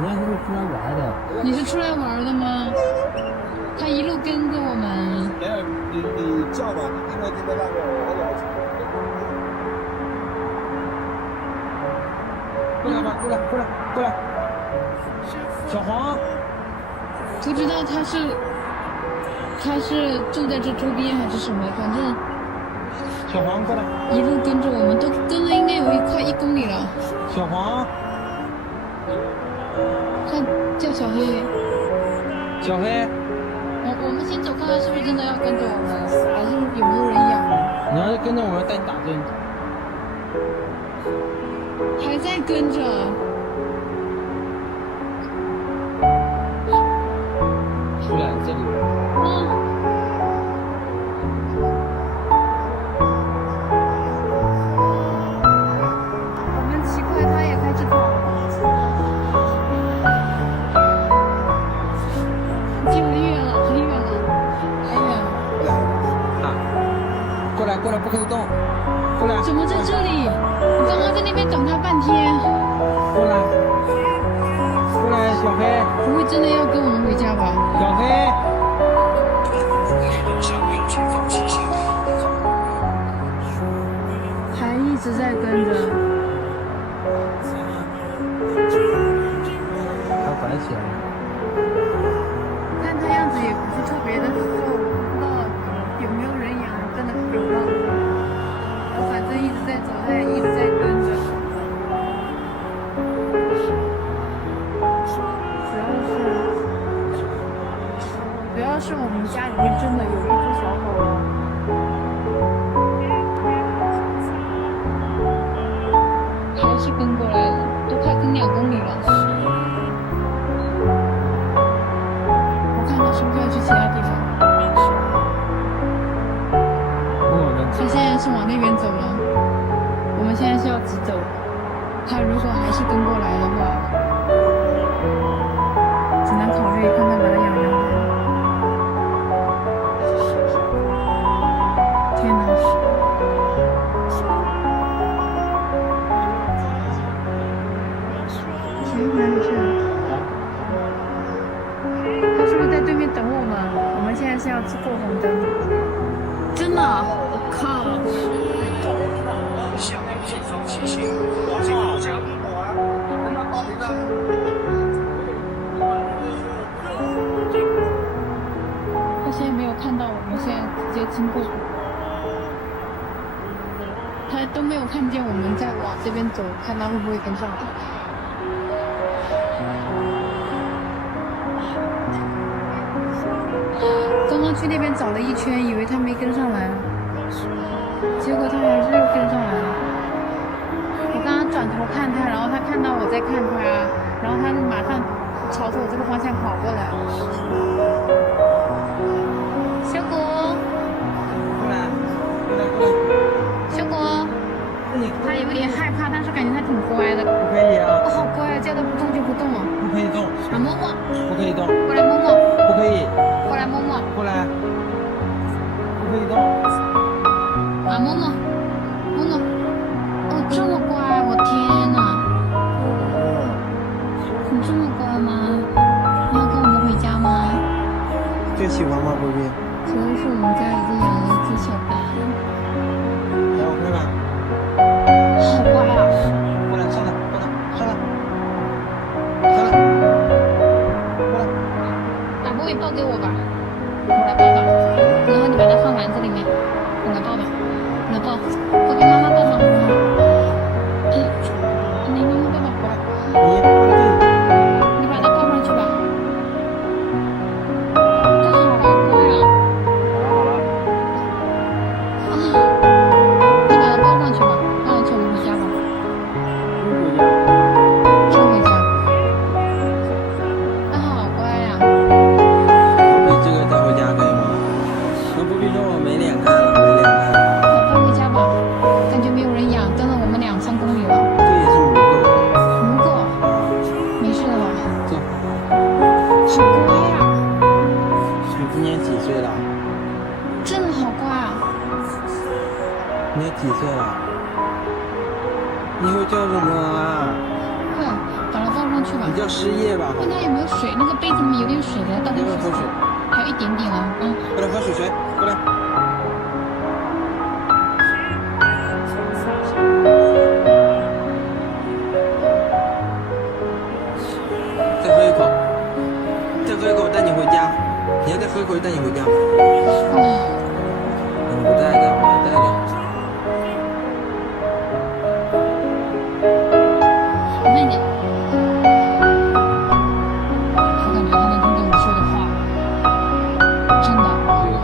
那是出来玩的。你是出来玩的吗？他一路跟着我们。没有，你叫吧，你听到那个我要去。过来吧，过来。小黄，不知道他是住在这周边还是什么，反正小黄过来。一路跟着我们，都跟了应该有快1公里了。小黄，他叫小黑。小黑，我们先走看看是不是真的要跟着我们，还是有没有人养？你要是跟着我们带你打针。还在跟着。出来这里。我们骑快，他也开始跑。已经很远了，很远了，太远了。啊，过来，不可以动。过来。怎么在这里？我刚刚在那边等他半天。过来，小黑。不会真的要跟我们回家吧？小黑。还一直在跟着。他摆起来了。看他样子也不是特别的瘦，不知道有没有人养，真的不知道。我反正一直在走，他也一直在跟着。主要是我们家里面真的有一只小狗。还是跟过来了，都快跟2公里了。我看他是不是要去其他地方？他现在是往那边走了，我们现在是要直走。他如果还是跟过来的话，只能考虑看看把它养养看。天哪！没事。他是不是在对面等我们？我们现在是要过红灯。真的？我靠！他现在没有看到我们，现在直接经过。他都没有看见我们在往这边走，看他会不会跟上来。刚刚去那边找了一圈，以为他没跟上来，结果他还是又跟上来了。我刚刚转头看他，然后他看到我在看他，然后他马上朝着我这个方向跑过来。小果，过来。小果，他有点害怕，但是感觉他挺乖的。不可以啊。好乖啊，叫他不动就不动了。不可以动。啊，摸摸。不可以动。过来摸摸。不可以。过来摸摸。过来。不可以动。啊，摸摸，摸摸。哦，这么乖，我天哪！你这么乖吗？你要跟我们回家吗？最喜欢吗，波比？其实是我们家已经养了一只小白。来，我看看。好乖啊！过来，上来。过来。把波比抱给我吧，我来抱吧。然后你把它放篮子里面，我来抱吧，我来抱。我给妈妈抱吧。你妈妈抱吧，过来。你把它抱上去吧。它好乖啊！你把它抱上去吧，抱上去我们回家吧。真回家。它好乖呀！波比，这个带回家可以吗？那波比说我没脸看了，没脸看了。放回家吧，感觉没有人养，跟了我们2-3公里了。这也是母狗。母狗，没事的吧？走。好乖呀！你今年几岁了？真的好乖啊！你几岁了？你会叫什么啊？快，把它抱上去吧。你叫失业吧？问他有没有水，那个杯子里面有点水的，倒点水。要不要喝水？还有一点点啊，嗯。过来喝水水，过来。再喝一口，再喝一口，带你回家。你要再喝一口，就带你回家。哦。我带的，我来带的。慢一点。我感觉他能听懂我说的话，真的。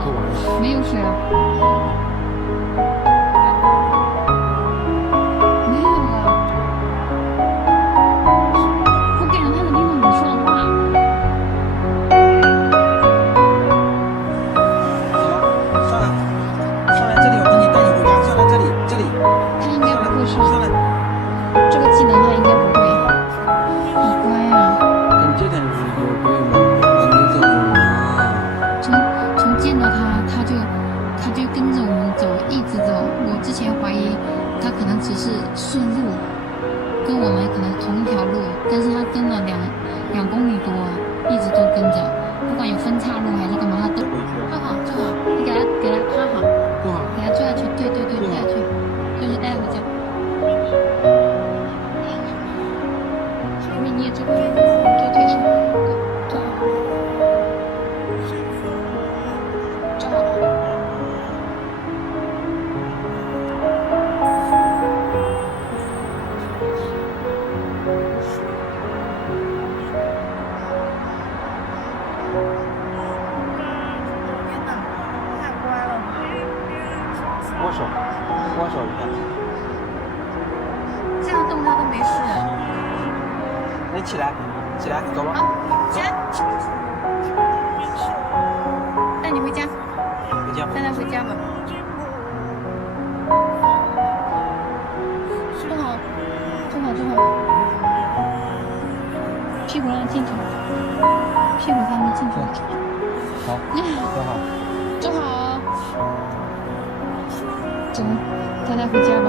喝完了。没有水啊。没有啊。我感觉他能听懂我说的话。走了，上来，这里，我给你带你回家。上来这里，这里。他应该不会说上来。这个技能，他应该不会。好乖啊。跟这点是有对吗？你怎么了？从见到他，他就跟着我们走，一直走。我之前怀疑他可能只是顺路，跟我们可能同一条路，但是他跟了两公里多，一直都跟着，不管有分岔路还是干嘛，他都坐好坐好，你给他趴好，不好。给他坐下去，对，坐下去，就是带回家。因为你也坐过去，坐腿上，坐好，坐好。天哪，太乖了。握手，握手一下。这样动他都没事。你起来，起来，走吧。起来。带你回家，回家。带他回家吧。坐好，坐好。屁股让他进去，屁股才能进去。好，坐好。坐好。走，带他回家吧。